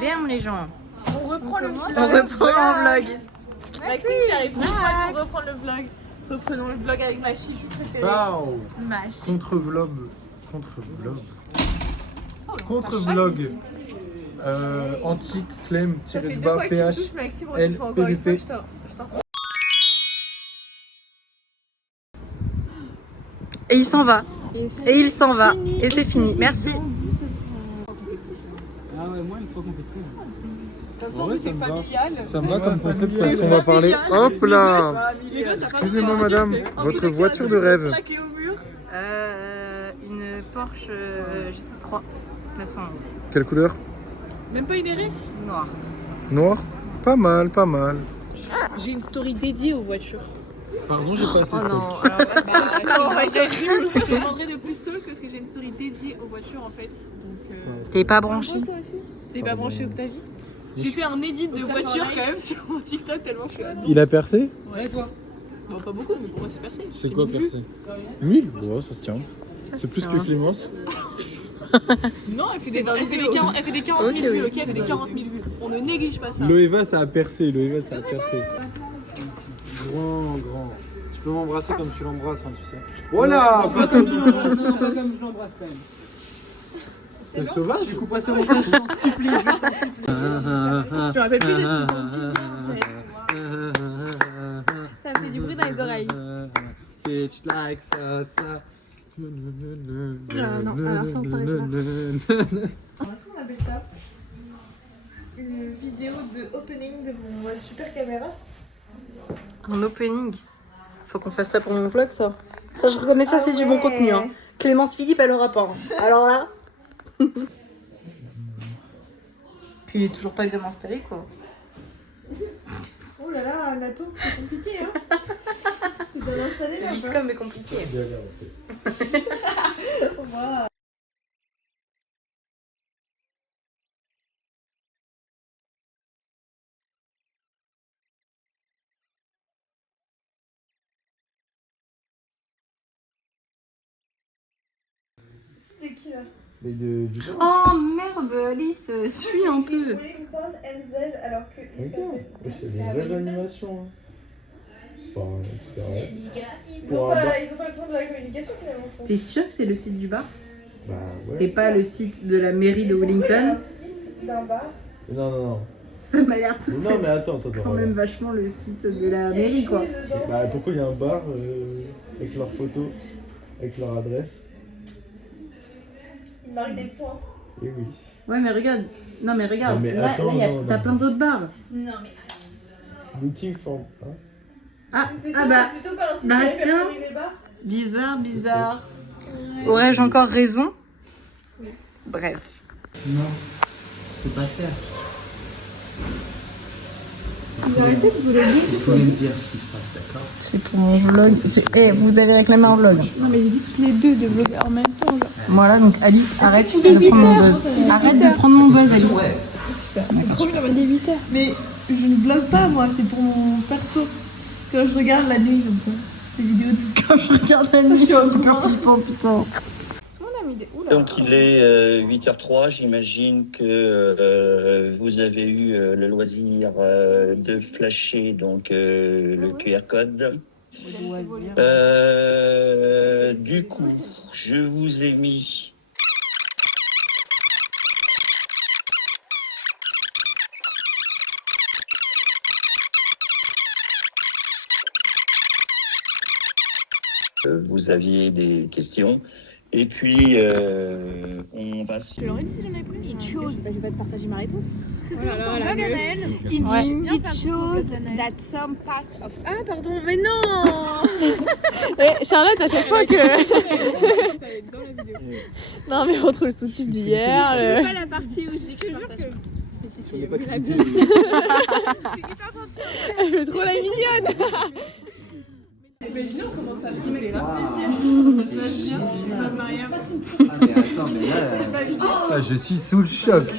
Damn les gens. On reprend le vlog. On reprend en vlog. Maxime, j'arrive pas à reprendre le vlog. Reprenons le vlog avec ma chippie préférée. Wow. Ma chippie. Contre-vlog. Contre-vlog. Contre-vlog. Antique, clem, tiré de bas, PH, L, PVP. Et il s'en va. Et il s'en va. Et c'est fini. Merci. Ah ouais, moi, il est trop compétitif. Comme ça, on est familial. Ça me va comme concept parce qu'on va parler. Hop là. Excusez-moi madame, votre voiture de rêve. Une Porsche GT3 911. Quelle couleur? Même pas une RS. Noir. Noir? Pas mal, pas mal. J'ai une story dédiée aux voitures. Pardon, j'ai pas assez stock. Non, alors là, Je te demanderai de plus stock parce que j'ai une story dédiée aux voitures en fait. Donc, t'es pas branché. T'es pas branché Octavie? J'ai fait un edit de voiture quand même sur mon TikTok tellement je suis adorée. Il a percé? Ouais, toi? Bon, pas beaucoup, mais pour moi c'est percé. C'est quoi percé? 1000? Ouais, ça se tient. C'est plus que Clémence. Non, elle fait des 40 000 vues, ok? Elle fait des 40 000 vues. On ne néglige pas ça. Loeva, ça a percé. Loeva, ça a percé. Grand. Tu peux m'embrasser comme tu l'embrasses, hein, tu sais. Voilà! Pas comme tu l'embrasses, non, pas comme je l'embrasse quand même. T'es sauvage? Tu couperas ça au montage, je t'en supplie, je t'en supplie. Je me rappelle plus de ce qu'ils ont dit en fait. Ça me fait du bruit dans les oreilles. Bitch like ça. Non, alors ça on s'arrête là. Comment on appelle ça? Une vidéo de opening de mon super caméra. Un opening. Faut qu'on fasse ça pour mon vlog, ça. Ça, je reconnais ça, c'est du bon contenu. Hein. Clémence Philippe, elle aura pas. Hein. Alors là. Puis il est toujours pas bien installé, quoi. Oh là là, Nathan, c'est compliqué, hein. C'est bien installé là. L'ISCOM est compliqué. Wow. C'était qui là? Mais du Oh merde, Alice, suis un peu. Wellington NZ alors que. Regarde, c'est des vraies animations. Hein. Enfin, tout est vrai. Ils ont pas le plan de la communication finalement. T'es sûr que c'est le site du bar? Bah ouais. Et pas le site de la mairie de Wellington? Un site d'un bar. Non. Ça m'a l'air tout Non, mais attends. quand même vachement le site de la mairie, quoi. Bah pourquoi il y a un bar avec leurs photos, avec leur adresse? Ils marquent des points. Et oui. Ouais, mais regarde. Non, mais regarde. Non, mais là, attends, t'as plein d'autres bars. Non mais. Looking for. Hein? Ah, C'est ah ça, bah. plutôt pas un site bah, qui tiens. répertorie les bars. Bizarre. Aurais-je encore raison? Oui. Bref. Non, c'est pas faire. Vous arrêtez de vous le dire. Il faut me dire ce qui se passe, d'accord? C'est pour mon vlog. Vous avez réclamé un vlog. Non mais j'ai dit toutes les deux de vlogger en même temps. Genre. Voilà, donc Alice, arrête de prendre mon buzz. Arrête de prendre mon buzz, Alice. Super. Trop bien, il est 8h. Mais je ne vlog pas moi, c'est pour mon perso. Quand je regarde la nuit comme ça. Des vidéos de. Quand je regarde la nuit, c'est super flippant, putain. Tout le monde a mis des. Oula. Donc il est 8h03, j'imagine que vous avez eu le loisir de flasher donc, le QR code. Du coup, je vous ai mis vous aviez des questions. Et puis, on va sur... Tu l'aurais dit si j'en avais pris? It shows. Je vais te partager ma réponse. It shows that some parts of. Ah pardon, mais non. Charlotte à chaque fois que. Ça va être dans la vidéo. Non mais on trouve le sous-titre d'hier. C'est pas la partie où je dis que je partage. Si, Sur les activités. Elle fait trop la mignonne. Imaginez, on commence à se faire plaisir. Ça se passe bien. Mariam. Ah, mais attends, mais là. Je suis sous le choc.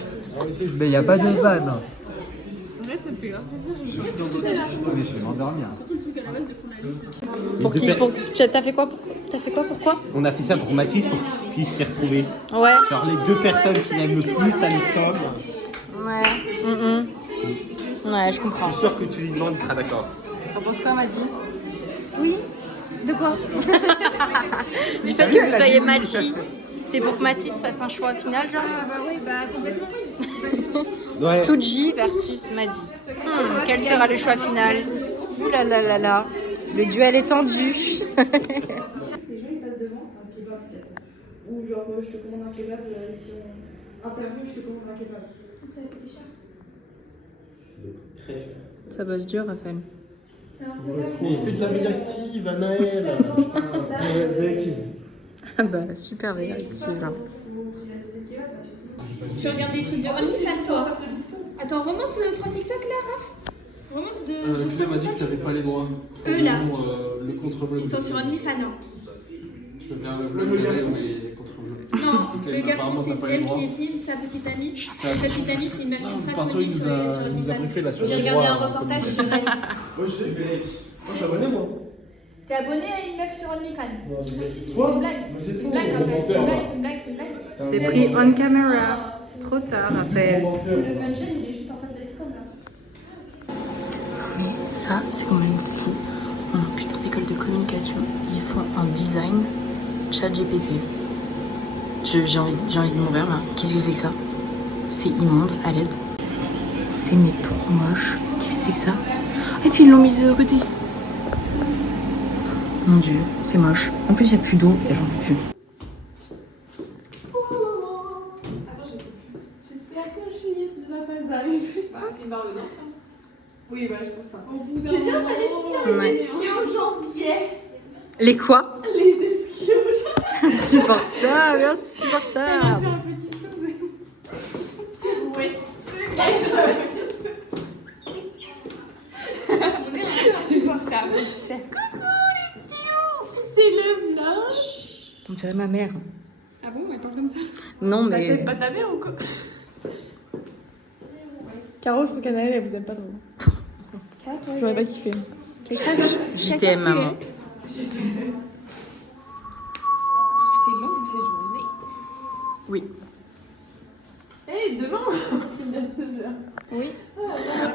Mais il n'y a pas de vanne. En fait, c'est Mais je vais m'endormir. Pour qui T'as fait quoi pourquoi On a fait ça pour Mathis pour qu'il puisse s'y retrouver. Ouais. Genre les deux personnes qu'il aime le plus à l'ESCOM. Ouais. Ouais, je comprends. Je suis sûr que tu lui demandes, il sera d'accord. T'en penses quoi, Maddy? Oui. De quoi? Du fait que vous soyez matchy, c'est pour que Mathis fasse un choix final, genre Bah oui, bah complètement. Ouais. Suji versus Maddy. Quel sera le choix final? Ouh là là là là. Le duel est tendu. Les gens ils passent devant, un kebab peut-être. Ou genre je te commande un kebab, si on interview, je te commande un kebab. Ça va coûter cher. Très cher. Ça bosse dur, Raphaël. Il fait de la veille active, Anaël. Veille active. Ah bah, super réactive là. Tu regardes des trucs de OnlyFans, toi. Attends, remonte 3 TikTok là, Raph. Remonte de. Clé m'a dit que t'avais pas les droits. Eux, là. Le contre-vlog. Ils sont sur OnlyFans. Je peux faire le vlog de Anaël, mais contre-vlog. Non, le garçon, Apparemment, t'as c'est pas les elle droits. qui filme sa petite amie. Et sa petite amie, c'est une meuf ultra Partout, connue il sur nous a OnlyFans. briefé là sur J'ai les regardé droits. un reportage sur elle. Moi, je sais, Belek. Moi, je suis abonné, moi. T'es abonné à une meuf sur OnlyFans. C'est Quoi une blague. C'est C'est une blague, Raphaël. C'est une blague, c'est une blague, c'est une blague. C'est pris on camera. Trop tard, Raphaël. Le mansion, il est juste en face de l'ESCOM là. Mais ça, c'est quand même fou. On a une putain d'école de communication. Ils font un design ChatGPT. J'ai envie de mourir là. Qu'est-ce que c'est que ça? C'est immonde, à l'aide. C'est mais trop moche. Qu'est-ce que c'est que ça? Et puis ils l'ont mis de côté. Mon dieu, c'est moche. En plus, il n'y a plus d'eau et j'en peux plus. J'espère que Juliette ne va pas arriver. C'est une barre de danse. Oui, bah je pense pas. C'est bien, ça les tire, Ouais. les esquios Les quoi? Les esquios Insupportable, insupportable. un petit saut. Oui. On est un peu insupportable, je sais. C'est le blanc. On dirait ma mère. Ah bon, elle parle comme ça? Non, mais. Pas ta mère ou quoi? Caro, je trouve qu'Anaël, elle vous aime pas trop. J'aurais pas kiffé. JTM, maman. C'est long cette journée. Oui. Hé, demain, il y a 16h. Oui.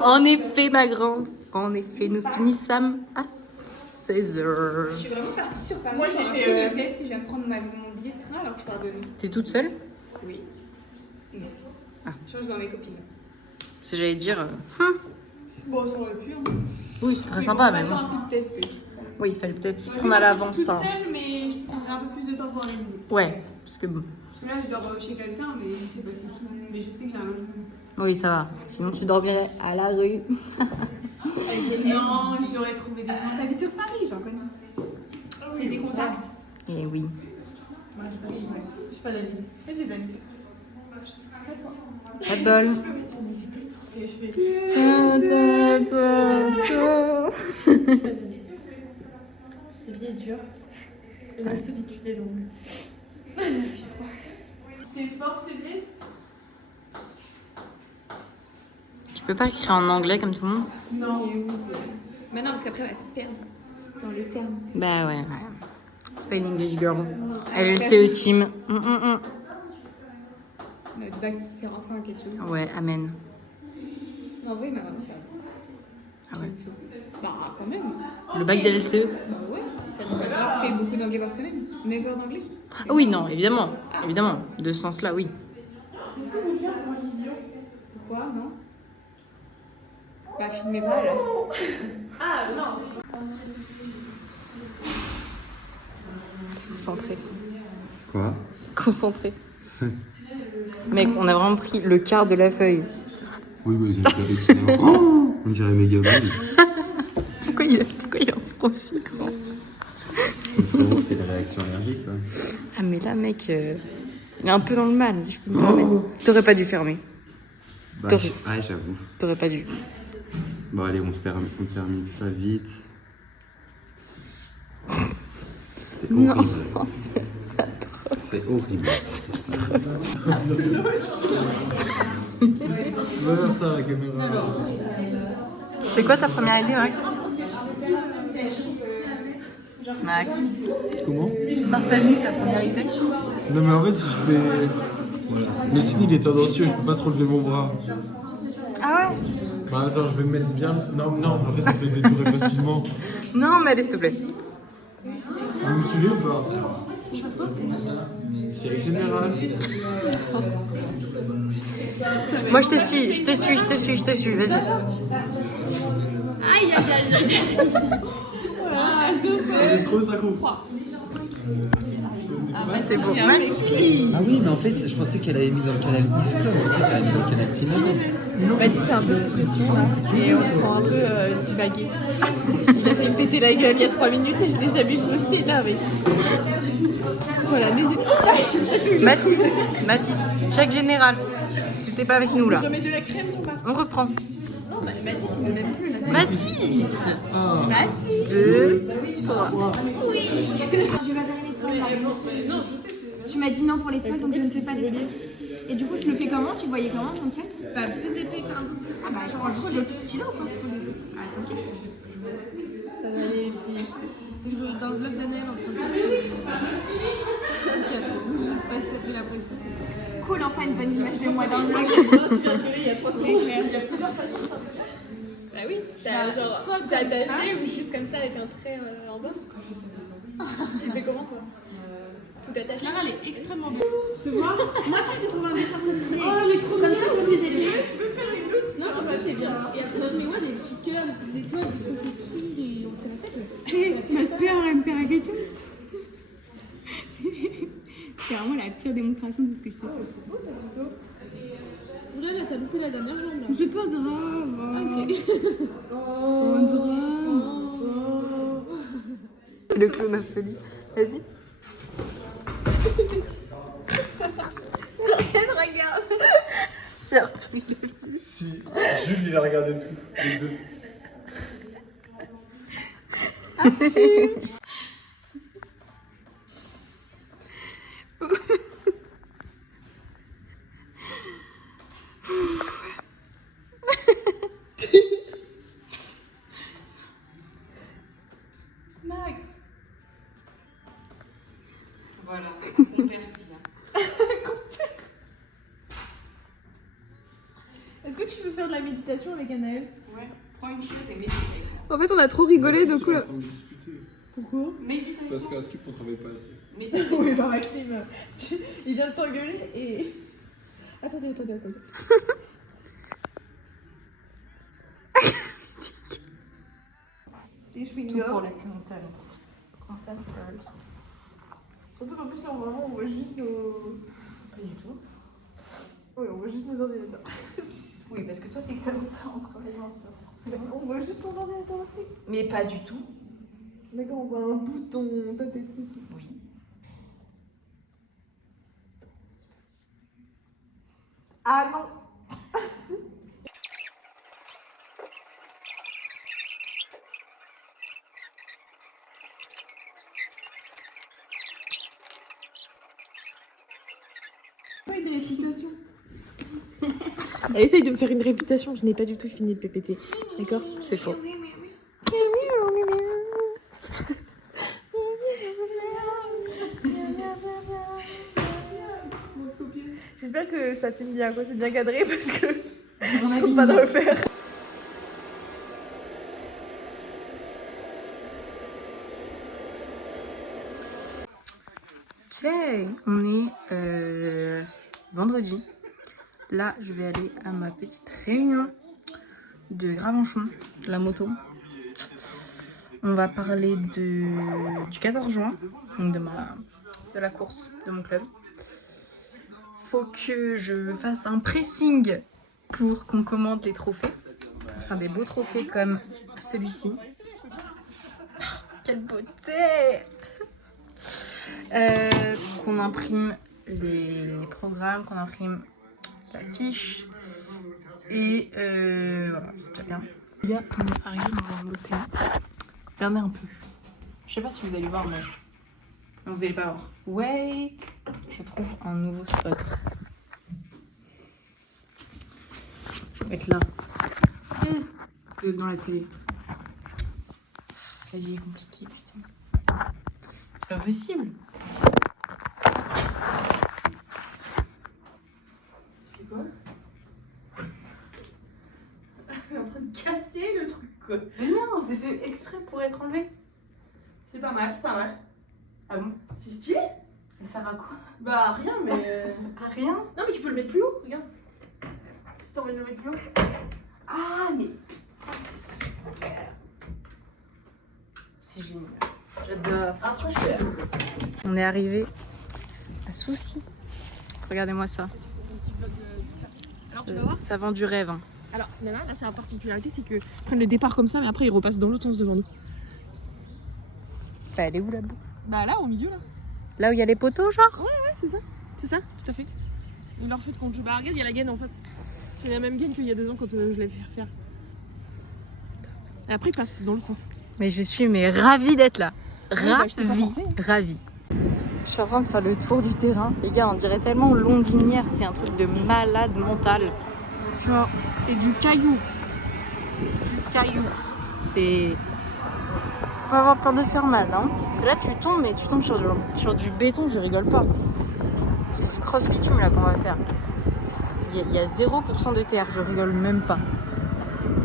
En effet, ma grande. En effet, nous finissons à 16h. Je suis vraiment partie sur Paris. Moi, j'ai un j'ai coup fait, de tête. Je viens de prendre mon billet de train alors que je pars de. T'es toute seule? Oui. Non. Ah. Je change dans mes copines. Si j'allais dire. Bon, ça aurait pu. Hein. Oui, c'est très sympa, mais Sur bon. un coup de tête, peut-être. Oui, il fallait peut-être y J'aurais prendre à pu partir l'avance. toute Ça. seule, mais je prendrais un peu plus de temps pour organiser. Ouais, parce que bon. Parce que là, je dors chez quelqu'un, mais je sais pas c'est qui. Mais je sais que j'ai un logement. Oui, ça va. Sinon, tu dors bien à la rue. Non, j'aurais trouvé des gens. T'habites sur Paris, j'en connais. J'ai des contacts. Et oui. Moi, je suis pas d'amis. J'ai des amis. Pas de bol. Je peux mettre une musique. Et je fais. La vie est dure. Et la solitude est longue. C'est force faiblesse. Tu peux pas écrire en anglais comme tout le monde? Non. Mais non, parce qu'après, elle va se perdre dans les termes. Bah ouais, ouais. C'est pas une English girl. Elle est le CE team. Notre bac qui sert enfin à quelque chose. Ouais, amen. Non, en vrai, ma maman, ça va. Ah ouais. Bah, quand même. Le bac de LCE? Bah ouais. Ça nous a pas fait beaucoup d'anglais par semaine. 9 heures d'anglais. Ah oui, non, évidemment. Évidemment. De ce sens-là, oui. Est-ce qu'on peut faire pour un vidéo? Pourquoi, non? Bah, filmez pas, là. Ah non. Concentré. Quoi? Concentré. Mec, on a vraiment pris le quart de la feuille. Oui, oui, j'ai déjà dessiné. Oh, on dirait Megaman. Pourquoi il est en fond aussi grand? Le frérot fait des réactions allergiques, là. Ah mais là, mec, il est un peu dans le mal, si je peux me permettre. T'aurais pas dû fermer. Bah, T'aurais- ah, j'avoue. T'aurais pas dû. Bon, allez, on termine ça vite. C'est Non, horrible. c'est atroce. C'est horrible. va faire ça à la caméra. C'était quoi ta première idée, Max? Max, Comment? partage-nous ta première idée. Non mais en fait si je fais... Le signe il est tendancieux, je peux pas trop lever mon bras. Ah ouais? Bah attends, je vais me mettre bien... Non, en fait ça peut détourer facilement. Non, mais allez, s'il te plaît. Vous me suivez ou pas? C'est général. Moi, je te suis, vas-y. Aïe, aïe, aïe. Elle est trop ça compte. C'était beau. Max, Ah oui, mais en fait, je pensais qu'elle avait mis dans le canal Iscom, en fait, elle a mis dans le canal Tinamont. Mathis c'est un peu sous pression là et on se sent un peu divagué. Il a fait me péter la gueule il y a 3 minutes et je l'ai jamais vu aussi énervé. Voilà, n'hésite pas. Mathis, check général. Tu t'es pas avec nous là. Je remets de la crème sur ma... On reprend. Non, mais Mathis il ne m'aime plus là. Mathis. Ah. Mathis 2, 3. Je vais pas faire les toiles. Non, je sais, c'est... Tu m'as dit non pour les toiles, donc je ne fais pas les toiles. Et du coup, je le fais comment? Tu voyais comment, ton chat? Bah, plus épais, un peu plus. Ah bah, je prends juste l'autre stylo, quoi. Ah, t'inquiète. Ça va aller, les filles. Dans le vlog d'Anaël, en train de se passe, ça fait la pression. Cool, enfin une bonne image de moi dans le vlog. Tu viens de gueuler, il y a 3 secondes. Il y a plusieurs façons de faire du chat. Bah oui, t'as genre, soit tout attaché comme ou juste comme ça avec un trait en bas. Je sais pas. Tu fais comment toi? Tout attaché. Clara, elle est extrêmement belle. Tu vois? Moi, si je trouve un dessin plus stylé. Oh, elle est trop comme ça, c'est plus épais. Tu peux faire une loose? Non, comme ça, c'est bien. Et après, tu mets ouais, des petits cœurs, des petites étoiles, des confettis, des... On s'est la fête, là. Ma spère, elle me sert à quelque chose. C'est vraiment la pire démonstration de ce que je sais faire. C'est beau cette photo. Là, t'as loupé la dernière jambe là. C'est pas grave. Ok. Oh, drame. Le clown absolu. Vas-y. Regarde. C'est un truc de fou. Si, Jules il a regardé tout, les deux. Max. Voilà, compère qui vient. Est-ce que tu veux faire de la méditation avec Anaël? Ouais, prends une chaise et médite avec moi. En fait, on a trop rigolé de coup là. On est en train de discuter. Pourquoi? Médite avec Parce moi. qu'à Skip on travaille pas assez. Médite avec Oui, moi. bah Maxime, il vient de t'engueuler et... Attendez. Et je fais une Tout pour gomme. le content. Content first. Surtout qu'en plus, on voit juste nos... Pas du tout. Oui, on voit juste nos ordinateurs. Oui, parce que toi t'es comme ça en travaillant. Forcément. On voit juste ton ordinateur aussi. Mais pas du tout. D'accord, on voit un bout de ton... ta tête. Oui. Ah non. Pas une réputation. Elle essaye de me faire une réputation, je n'ai pas du tout fini de PPT. D'accord? C'est faux. J'espère que ça filme bien, quoi. C'est bien cadré parce que je compte pas de refaire. Ok, on est vendredi. Là, je vais aller à ma petite réunion de Gravenchon, la moto. On va parler du 14 juin, donc de la course de mon club. Faut que je fasse un pressing pour qu'on commande les trophées. Enfin, des beaux trophées comme celui-ci. Quelle beauté! Qu'on imprime les programmes, qu'on imprime la fiche. Et voilà, c'est déjà bien. Les gars, on est arrivé dans l'hôtel. Regardez un peu. Je sais pas si vous allez voir, mais non, vous allez pas voir. Wait, je trouve un nouveau spot. être là. Dans la télé. La vie est compliquée, putain. C'est pas possible. Tu fais quoi? Elle est en train de casser le truc, quoi. Mais non, c'est fait exprès pour être enlevé. C'est pas mal, c'est pas mal. Ah bon? C'est stylé. Ça sert à quoi? Bah rien, mais... À rien? Non mais tu peux le mettre plus haut, regarde. Si t'as envie de le mettre plus haut. Ah, mais putain, c'est super. C'est génial. J'adore, c'est super. On est arrivé à Soucy. Regardez-moi ça. Alors tu vas voir. Ça vend du rêve. Hein. Alors Nana, là c'est la particularité, c'est qu'ils prennent le départ comme ça, mais après ils repassent dans l'autre sens devant nous. Bah, elle est où là-bas? Bah là, au milieu là. Là où il y a les poteaux, genre? Ouais, c'est ça, tout à fait. Ils leur fait quand je... Bah regarde, il y a la gaine en fait. C'est la même gaine qu'il y a 2 ans quand je l'ai fait refaire. Et après ils passent dans l'autre sens. Mais je suis ravie d'être là. bah, je t'ai pas forcé. Ravie. Je suis en train de faire le tour du terrain. Les gars, on dirait tellement londinière, c'est un truc de malade mental. Genre, c'est du caillou. Du caillou. C'est... Faut pas avoir peur de se faire mal, hein. Parce que là, tu tombes, mais tu tombes sur du béton, je rigole pas. C'est du cross bitume là qu'on va faire. Il y a 0% de terre, je rigole même pas.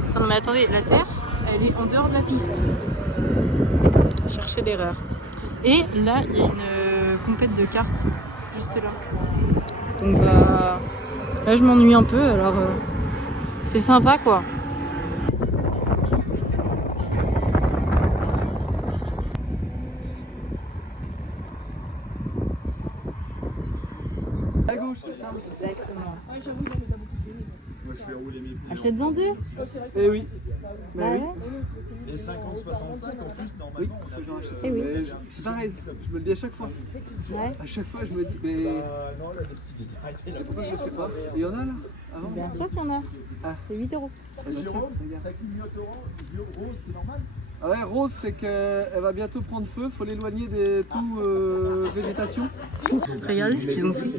Attends, mais attendez, la terre, elle est en dehors de la piste. Cherchez l'erreur. Et là, il y a une compète de cartes juste là. Donc bah, là je m'ennuie un peu, alors c'est sympa quoi. À gauche, c'est ça? Exactement. Ouais, j'avoue, j'en ai pas beaucoup fait. Moi, je vais rouler mes pneus. Achète-en 2. Eh oui. Bah oui. ouais. Les 50-65 en plus, normalement. Oui, faut que j'en achète. Eh oui. Mais c'est pareil, je me le dis à chaque fois. Ouais. À chaque fois, je me dis, mais. Non, elle a décidé d'arrêter là. Pourquoi je le fais pas? Il y en a là? Avant? Bien sûr qu'il y en a. Ah. C'est 8 €. Ça clignote rose, c'est normal? Ah ouais, rose, c'est qu'elle va bientôt prendre feu, faut l'éloigner de tout végétation. Regardez ce qu'ils ont fait.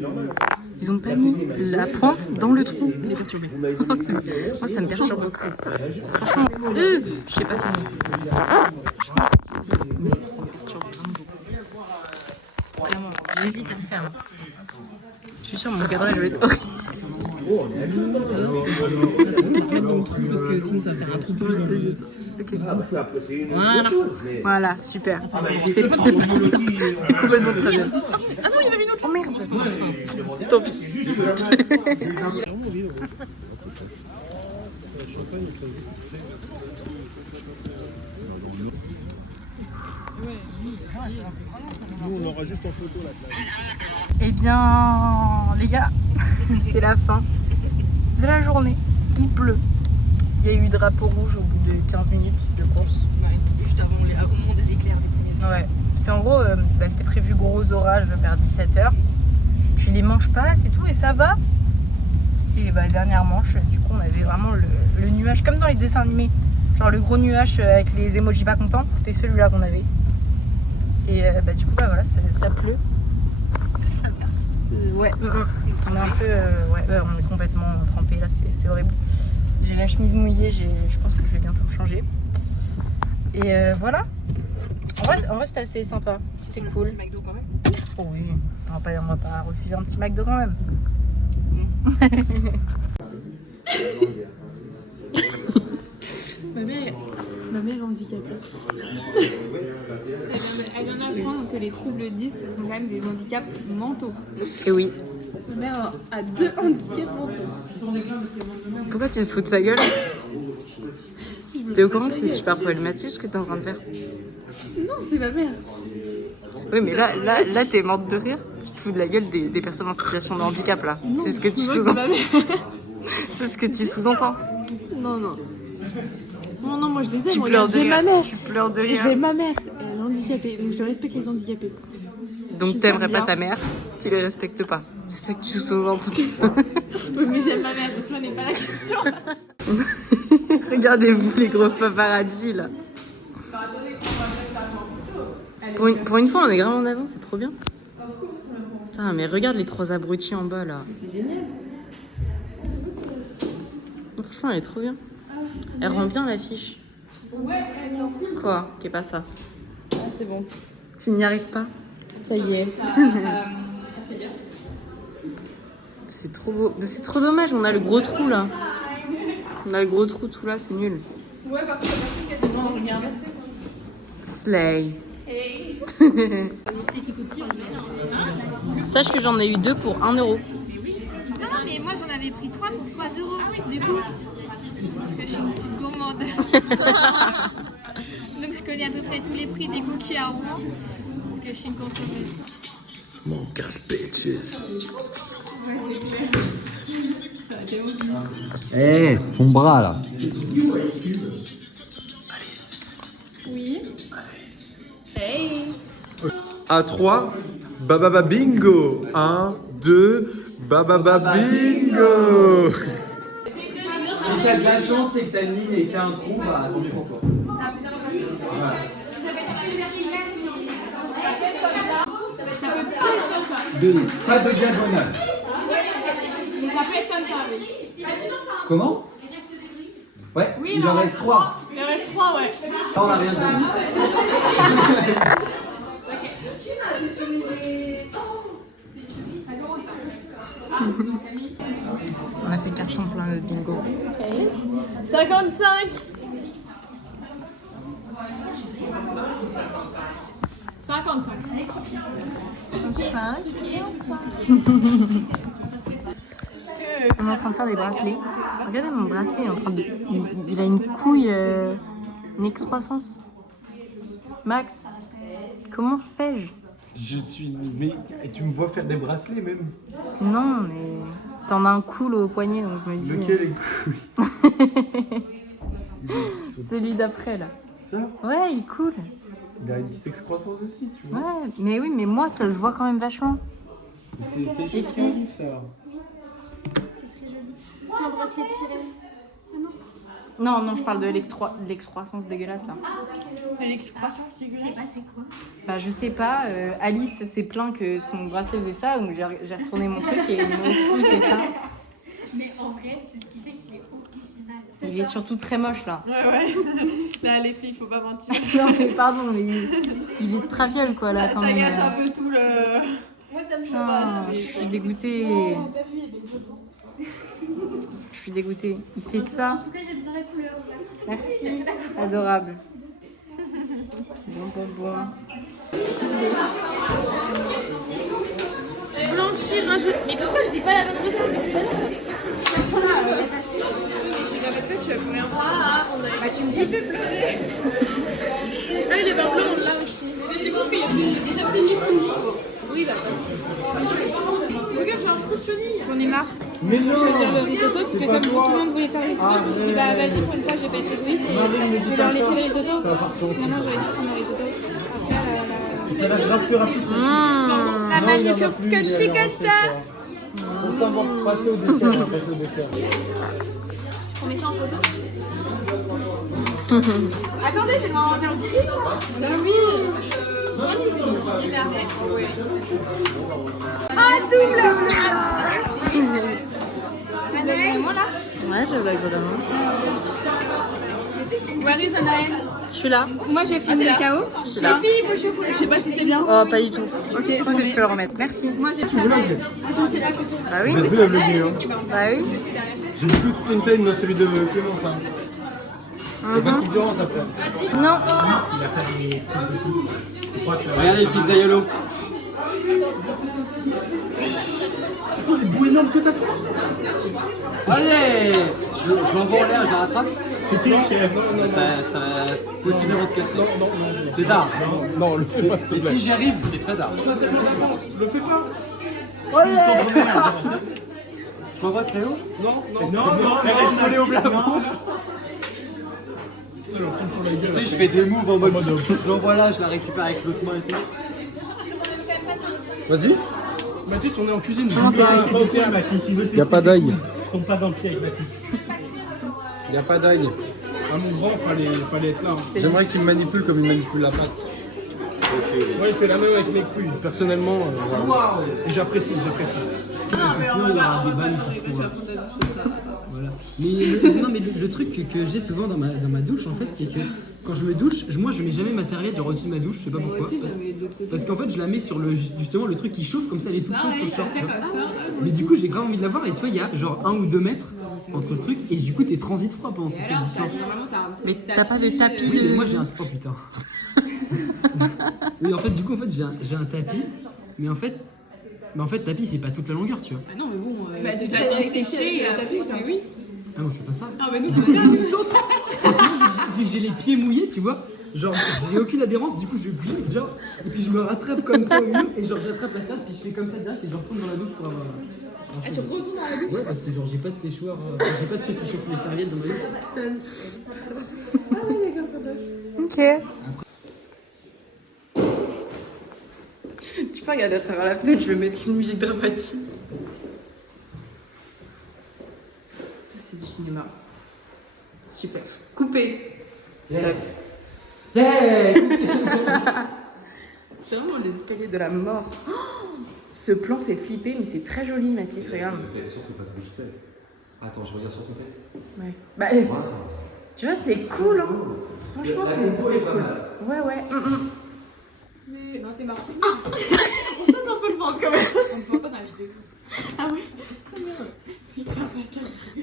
Ils ont pas mis la pointe dans le trou. Moi, ça me perturbe beaucoup. Franchement, je sais pas filmer. Mais ça me perturbe vraiment beaucoup. Vraiment, j'hésite à le faire. Je suis sûre, mon cadrage va être horrible. Parce que sinon ça va faire un trou plus. Voilà, super. C'est pas complètement très bien. Ah non, il y en avait une autre. Oh merde. Tant pis. Nous, on aura juste en photo là. Eh bien, les gars, c'est la fin de la journée. Il pleut. Il y a eu drapeau rouge au bout de 15 minutes de course. Ouais, juste avant au moment des éclairs. Ouais. C'est en gros, c'était prévu gros orage vers 17h. Puis les manches passent et tout, et ça va. Et bah, dernière manche, du coup, on avait vraiment le nuage, comme dans les dessins animés. Genre le gros nuage avec les emojis pas contents, c'était celui-là qu'on avait. Et bah, du coup, bah voilà, ça pleut. Ça verse. Ouais, on est un peu. Ouais, on est complètement trempé là, c'est horrible. J'ai la chemise mouillée, je pense que je vais bientôt me changer. Et voilà. En vrai c'était assez sympa, c'était cool. Un petit McDo quand même. Oh oui, on va pas refuser un petit McDo quand même. Ma mère est handicapée. Elle vient d'apprendre que les troubles 10 ce sont quand même des handicaps mentaux. Et oui. Ma mère a 2 handicaps mentaux. Pourquoi tu te fous de sa gueule? T'es au courant que c'est super problématique ce que t'es en train de faire? Non, c'est ma mère. Oui, mais là t'es morte de rire. Tu te fous de la gueule des personnes en situation de handicap là. C'est ce que tu sous-entends. C'est ce que tu sous-entends. Non, non. Non, moi je les aime. Tu Regarde, pleures de j'ai ma rire. mère. Tu pleures de rire. J'ai ma mère. Elle est handicapée, donc je respecte les handicapés. Donc t'aimerais pas ta mère, tu les respectes pas. C'est ça que tu sous-entends. Oui, mais j'aime ma mère, donc là n'est pas la question. Regardez-vous les gros paparazzi là. Pour une fois on est grave en avant, c'est trop bien. Putain, mais regarde les 3 abrutis en bas là. C'est génial. franchement, elle est trop bien. Elle rend bien l'affiche. Quoi? Qu'est pas ça? Ah, c'est bon. Tu n'y arrives pas? Ça y est. C'est trop beau. C'est trop dommage, on a le gros trou là. On a le gros trou tout là, c'est nul. Ouais, par contre, la personne qui a des regarde. Slay. Hey. Sache que j'en ai eu 2 pour 1 euro. Non, mais moi j'en avais pris 3 pour 3 euros. Du coup, parce que je suis une petite gourmande. Donc je connais à peu près tous les prix des cookies à Rouen. Parce que je suis une consommeuse. Mon casse bitches. Eh, ton bras là. Oui. Hey. À 3, bababa bingo. 1, 2, bababa bingo. Si t'as de la chance, c'est que t'as une ligne et qu'il y a un trou, bah tant mieux pour toi. Voilà. Pas de diagonale. Mais ça peut être comme ça, oui. Comment? Ouais, il en reste 3. Il en reste 3, ouais. Là, on n'a rien dit. On a fait carton plein le bingo. 55. 55. On est en train de faire des bracelets. Regardez mon bracelet, il est en train de... il a une couille, une excroissance. Max, comment fais-je? Je suis. Mais tu me vois faire des bracelets même. Non, mais t'en as un cool au poignet, donc je me dis... Lequel est cool? Celui d'après, là. Ça? Ouais, il est cool. Il a une petite excroissance aussi, tu vois. Ouais, mais oui, mais moi, ça se voit quand même vachement. C'est juste qui arrive, ça. C'est un bracelet tiré. Non, non, je parle de l'excroissance dégueulasse, là. L'expression dégueulasse. C'est quoi? Bah, je sais pas, Alice s'est plaint que son bracelet faisait ça, donc j'ai retourné mon truc et moi aussi il fait ça. Mais en vrai, c'est ce qui fait qu'il est original. Il est surtout très moche, là. Ouais. Là, les filles, faut pas mentir. Non, mais pardon, mais il est traviole, quoi, là, quand Ça même. gâche un peu tout le... Moi, ça me choque Putain, pas. je suis dégoûtée. T'as vu, il y a des jeux. Je suis dégoûtée. Il fait ça. En tout cas, j'aime bien la couleur. Merci. Adorable. Bon. Blanchir, rajouter. Mais pourquoi je dis pas la bonne recette depuis tout à l'heure? Chaque fois là, la tasse. Je l'avais fait, tu as combien? Bah, tu me dis. Pleurer. Ah oui, le vin blanc, on l'a aussi. Mais je pense qu'il y a déjà plus de dispo. Oui, bah. Regarde, j'ai un trou de chenille. J'en ai marre. Mais Je vais non, choisir le risotto, parce que c'est comme pas tout toi. le monde voulait faire le risotto, je me suis dit, bah vas-y, pour une fois, je vais pas être égoïste et je vais leur laisser le risotto. Finalement, j'aurais dû prendre le risotto. Parce que là, Ça va grave plus rapide. la manucure que chicata. Faut savoir passer au dessert. Tu promets ça en photo? Attendez, c'est le moment de faire le pipi. Ah oui. Ah, double plat. Tu as Noël, moi là? Ouais, je blague vraiment. Where is Anaël? Je suis là. Moi, j'ai fait le chaos. Je suis là. Je sais pas si c'est bien. Oh, pas du tout. Ok, je pense que je peux le remettre. Merci. Moi, j'ai fait Bah oui. Vous êtes deux à vlogger, hein. Bah oui. J'ai plus de screen time dans celui de Clémence. Hein. Y'a pas de concurrence après. Non. Regardez les pizzas yellow. C'est quoi les bouts énormes que t'as fait? Allez, je l'envoie en l'air, je la rattrape. C'est qui, chef? Ça va possiblement se casser. Non. C'est d'art. Non, le fais pas, s'il te Et plaît. si j'y arrive, c'est très d'art. T'as tellement d'avance, le fais pas. Je m'envoie très haut. Non. Elle reste collée au plafond. Ça leur tombe sur la gueule. Tu sais, je fais des moves en mode je l'envoie là, je la récupère avec l'autre main et tout. Vas-y. Mathis, on est en cuisine. C'est mon terrain. Y'a pas d'ail. Tombe pas dans le pied avec Mathis. Y'a pas d'ail. À mon grand, fallait être là. Hein. J'aimerais qu'il me manipule comme il manipule la pâte. Moi, il fait la même avec mes couilles. Personnellement, voilà. Et j'apprécie. Non, mais on va des balles qui se trouvent. Voilà. Mais le truc que j'ai souvent dans ma douche, en fait, c'est que quand je me douche, moi je mets jamais ma serviette genre au-dessus de ma douche, je sais pas pourquoi. Parce qu'en fait, je la mets sur justement le truc qui chauffe, comme ça elle est toute chaude quand je sors. Mais du coup, j'ai grave envie de la voir, et tu vois, il y a genre 1 ou 2 mètres entre le truc, et du coup, t'es transit froid pendant cette distance. Mais t'as pas de tapis Oui, de. mais moi j'ai un. Oh putain. Oui, en fait, du coup, j'ai un tapis, mais en fait, tapis il fait pas toute la longueur, tu vois. Ah non, mais bon. Bah, tu t'attends de sécher et un tapis, oui. Ah non, je fais pas ça. Ah, mais nous, du coup, je saute. Et sinon, vu que j'ai les pieds mouillés, tu vois, genre, j'ai aucune adhérence, du coup, je glisse, genre, et puis je me rattrape comme ça au milieu, et genre, j'attrape la serviette, puis je fais comme ça direct, et je retourne dans la douche pour avoir. Ah, tu retournes dans la douche? Ouais, parce que genre, j'ai pas de séchoir, j'ai pas de truc qui chauffe les serviettes dans ma douche. Ah, oui, d'accord, Ok. Tu peux regarder à travers la fenêtre, je vais mettre une musique dramatique. Ça, c'est du cinéma. Super. Coupé. Yeah. Top. Yeah. C'est vraiment les escaliers de la mort. Oh, ce plan fait flipper, mais c'est très joli, Mathis, regarde. Ne fais surtout pas trop cher. Attends, je regarde sur ton tête. Ouais. Bah, Voilà. tu vois, c'est cool, hein. Franchement, La c'est compo est pas cool. mal. Ouais, ouais. Mais non, c'est marrant. On se tape un peu le ventre quand même. On ne voit pas dans la vidéo. Ah oui?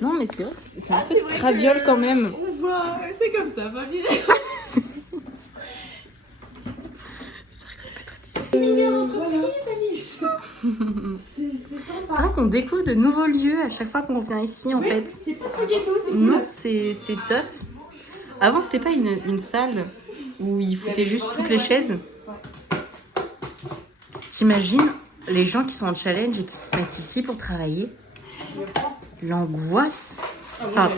Non, mais c'est vrai que c'est un peu de traviole quand même. On voit, c'est comme ça, ma vie. Mineur entreprise, Alice. C'est vrai qu'on découvre de nouveaux lieux à chaque fois qu'on vient ici, en fait. C'est pas trop ghetto, c'est Non, c'est top. Avant, c'était pas une salle où ils foutaient juste toutes les chaises. T'imagines les gens qui sont en challenge et qui se mettent ici pour travailler? L'angoisse. Enfin,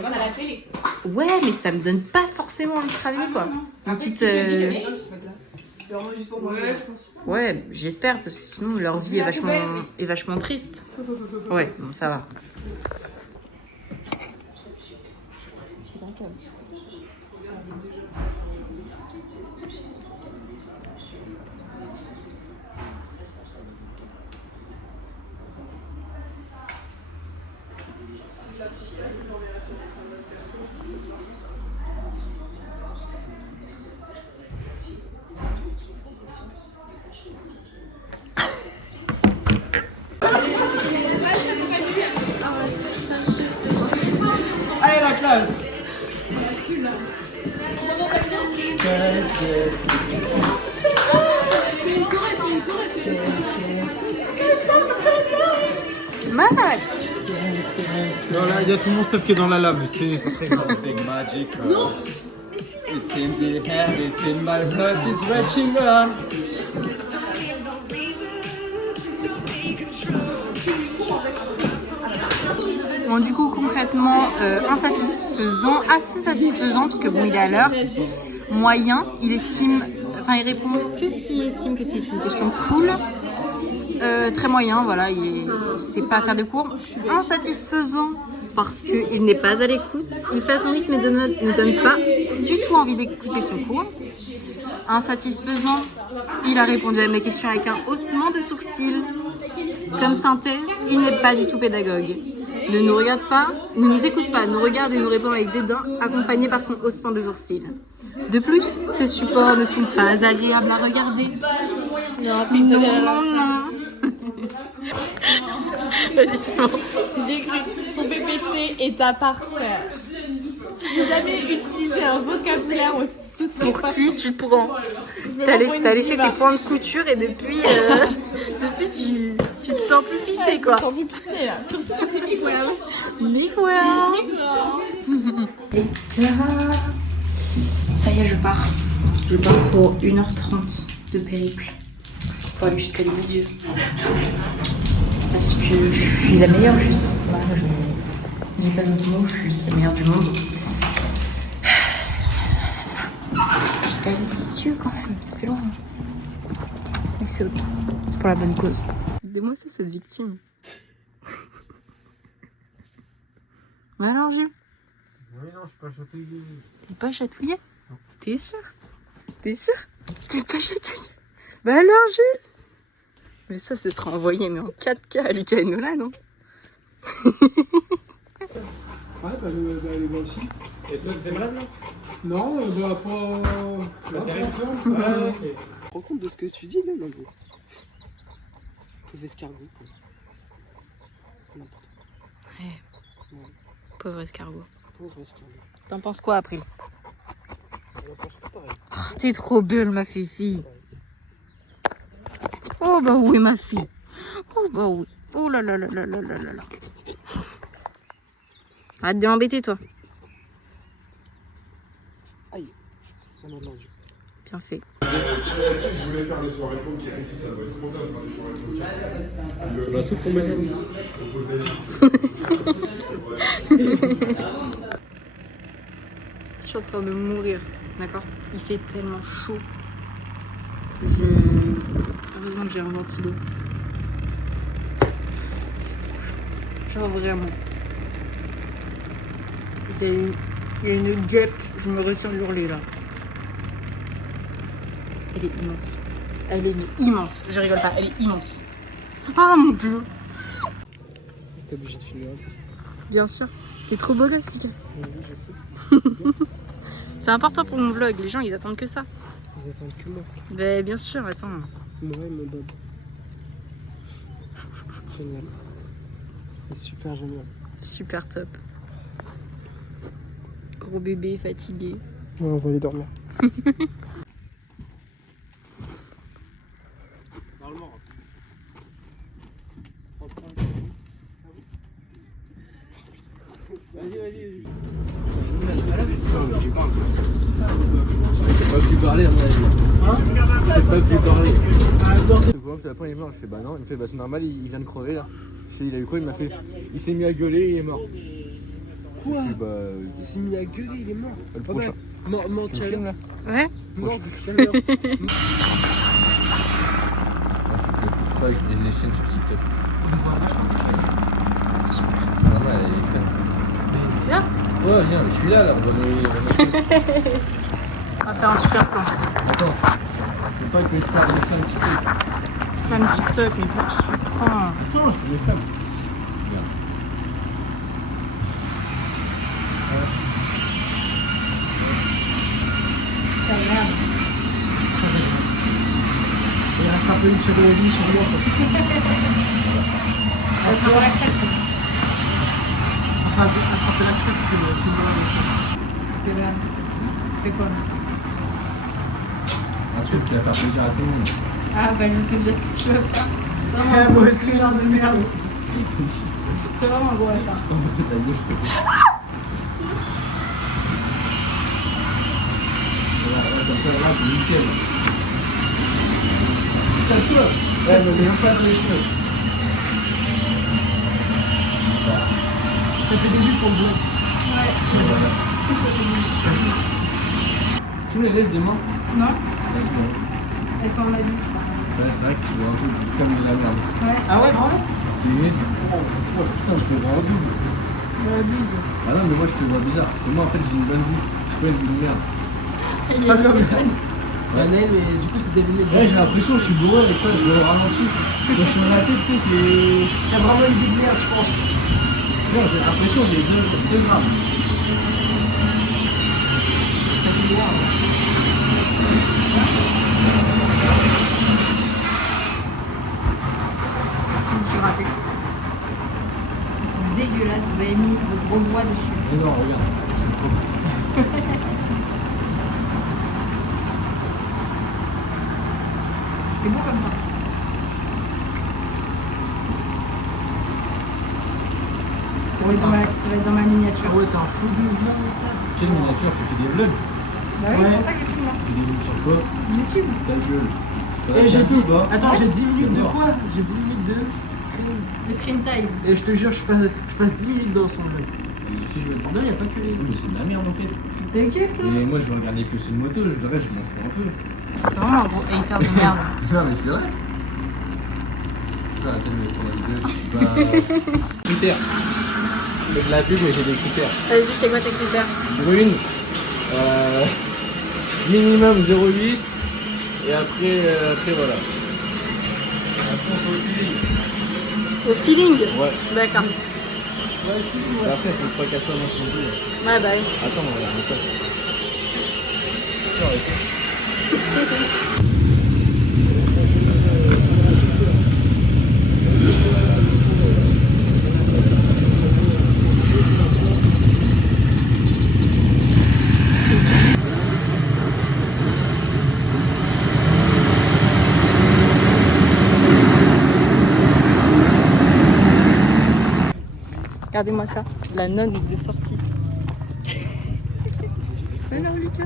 ouais, mais ça me donne pas forcément envie de travailler, quoi. Une petite. Ouais, j'espère, parce que sinon leur vie est vachement triste. Ouais, bon, ça va. Allez la classe. Max! Voilà, il y a tout mon stuff qui est dans la lave, c'est très grave. Magic. It's in the hand, it's in my blood, it's reaching on. Bon, du coup, concrètement, insatisfaisant, assez satisfaisant, parce que bon, il est à l'heure. Moyen, il estime, enfin, il répond que s'il estime que c'est une question cool. Très moyen, voilà, il sait pas faire de cours. Insatisfaisant, parce qu'il n'est pas à l'écoute. Il fait à son rythme et ne donne pas du tout envie d'écouter son cours. Insatisfaisant, il a répondu à mes questions avec un haussement de sourcils. Comme synthèse, il n'est pas du tout pédagogue. Ne nous regarde pas, ne nous écoute pas, nous regarde et nous répond avec dédain, accompagné par son haussement de sourcils. De plus, ses supports ne sont pas agréables à regarder. Non. Vas-y, c'est bon. J'ai écrit son PPT est à parfaire. J'ai jamais utilisé un vocabulaire aussi soutenu. Pour qui tu te prends? T'as laissé tes points de couture et depuis tu te sens plus pissé, quoi. Je me sens plus pissée là. Surtout quand c'est Miguel. Ça y est, je pars. Je pars pour 1h30 de périple. Pour aller jusqu'à Lisieux. Parce que je suis la meilleure, juste. Voilà, je dis pas d'autre mot, je suis juste la meilleure du monde. Jusqu'à Lisieux, quand même, ça fait long. Mais c'est ok. C'est pour la bonne cause. Aidez-moi, c'est cette victime. Mais alors, Gilles? Oui, non, je suis pas chatouillé. T'es pas chatouillé? Non. T'es sûr? T'es sûr? T'es pas chatouillé? Bah alors, Jules? Mais ça, ce sera envoyé mais en 4K à Lucas et Nolan, non? Ouais, bah les gars aussi. Et toi, t'es malade là? Non, bah pas. Bah, pas t'es trop. Ouais, c'est. Tu te rends compte de ce que tu dis là, non mais. Pauvre escargot, quoi. N'importe Ouais. quoi. Ouais, Pauvre escargot. pauvre escargot. T'en penses quoi, April? On en pense tout pareil. Oh, t'es trop belle, ma fifi. Oh bah oui, ma fille. Oh bah oui. Oh là là là là là là là là. Arrête de m'embêter, toi. Aïe, on a mordu. Bien fait. Je voulais faire les soirées poker ici, ça doit être trop bien de faire des soirées poker. La soupe pour mes amis. Je suis en train de mourir, d'accord? Il fait tellement chaud. Heureusement que j'ai un ventilo. Genre vraiment. Il y a une guêpe, je me retiens d'hurler là. Elle est immense. Elle est mais immense. Je rigole pas, elle est immense. Ah mon dieu! T'es obligé de filmer un peu. Bien sûr. T'es trop beau gosse, Fidja. Oui, je sais. C'est important pour mon vlog, les gens ils attendent que ça. Ils attendent que moi. Ben bien sûr, attends. Moi et mon Bob. Génial. C'est super génial. Super top. Gros bébé fatigué. Ouais, on va aller dormir. Vas-y. T'as pas pu parler à mon avis. T'as pas pu parler. Après il est mort, je fais bah non, il me fait bah c'est normal, il vient de crever là. Je fais il a eu quoi, il m'a fait, il s'est mis à gueuler, il est mort. Quoi? Et bah, Il s'est mis à gueuler, il est mort. le Pas mal. prochain. Mort de Tu me chaleur. filmes, là? Ouais. Mort de chaleur. Je crois que je brise les chaînes sur TikTok. Ça va, elle est très. Viens. Ouais, viens, je suis là, on va me. On va faire un super plan. Attends, faut pas que je parle de flamme TikTok. Flamme TikTok, mais pour qui tu prends? Attends, je fais des flammes. Viens. C'est agréable. Il reste un peu une seconde et demie sur moi. Elle travaille la crèche. Attraper la crèche que le film. C'est vrai. Fais quoi? Un truc qui va faire plaisir à tout le monde. Ah bah je sais déjà ce que tu veux faire. Ah, moi aussi, C'est genre de merde. C'est vraiment un gros retard. Ta gueule, s'il te plaît. Voilà, comme ça, là, c'est nickel. Casse-toi. Ouais, mais même pas les cheveux. Ça fait des vues pour le blanc. Tu me les laisses demain? Non? Laisse-moi. Elles sont en ma vie, je crois. Ouais, c'est vrai que je suis un peu comme de la merde. Ouais. Ah ouais, vraiment? C'est net. Oh putain, je te vois en double. Je l'abuse. Ah non, mais moi je te vois bizarre. Et moi en fait j'ai une bonne vie. Je suis pas une vie de merde. Elle est Pas comme bonne. Ouais, mais du coup, c'est des lunettes. Ouais, j'ai l'impression que je suis bourré avec ça, je me ralentis. Quand je suis dans la tête, tu sais, c'est. T'as vraiment une vie de merde, je pense. Non, j'ai l'impression que j'ai 2 grammes. Ça fait noir. Je me suis ratée. Elles sont dégueulasses. Vous avez mis vos gros doigts dessus. Mais non, regarde, je suis trop. C'est beau comme ça. Ça va être dans ma miniature. Ah ouais, t'es un fou de mouvement. Quelle miniature, tu fais des vlogs? Bah oui, c'est pour ça que je filme là. Tu fais des vlogs sur quoi? YouTube. Ta gueule. Eh, j'ai dit. Bah. Attends, j'ai 10 minutes de J'adore. quoi? J'ai 10 minutes de screen. Le screen time. Et je te jure, je passe 10 minutes dans son jeu. Si je veux Non, y'a pas que les. Mais c'est de la merde en fait. T'inquiète toi. Et moi je vais regarder que c'est une moto, je dirais, je m'en fous un peu. C'est vraiment un gros hater de merde. Non mais c'est vrai. Je vais arrêter de me prendre la gueule, je suis pas. Critères. Je fais de la pub mais j'ai des critères. Vas-y, c'est quoi tes critères? Brune, minimum 0,8 et après voilà. Au feeling. Ouais. D'accord. Et après, il faut pas casser un manche non plus. Ouais, bah oui. Attends, on va faire ça. Regardez-moi ça, la nonne de sortie. Alors Lucas.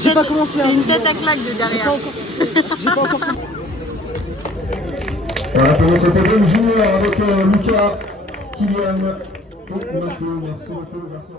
J'ai pas commencé à... Une tête à claque de derrière. J'ai pas encore... Voilà pour notre podium junior avec Lucas, Kylian et Mathieu. Merci beaucoup. Merci.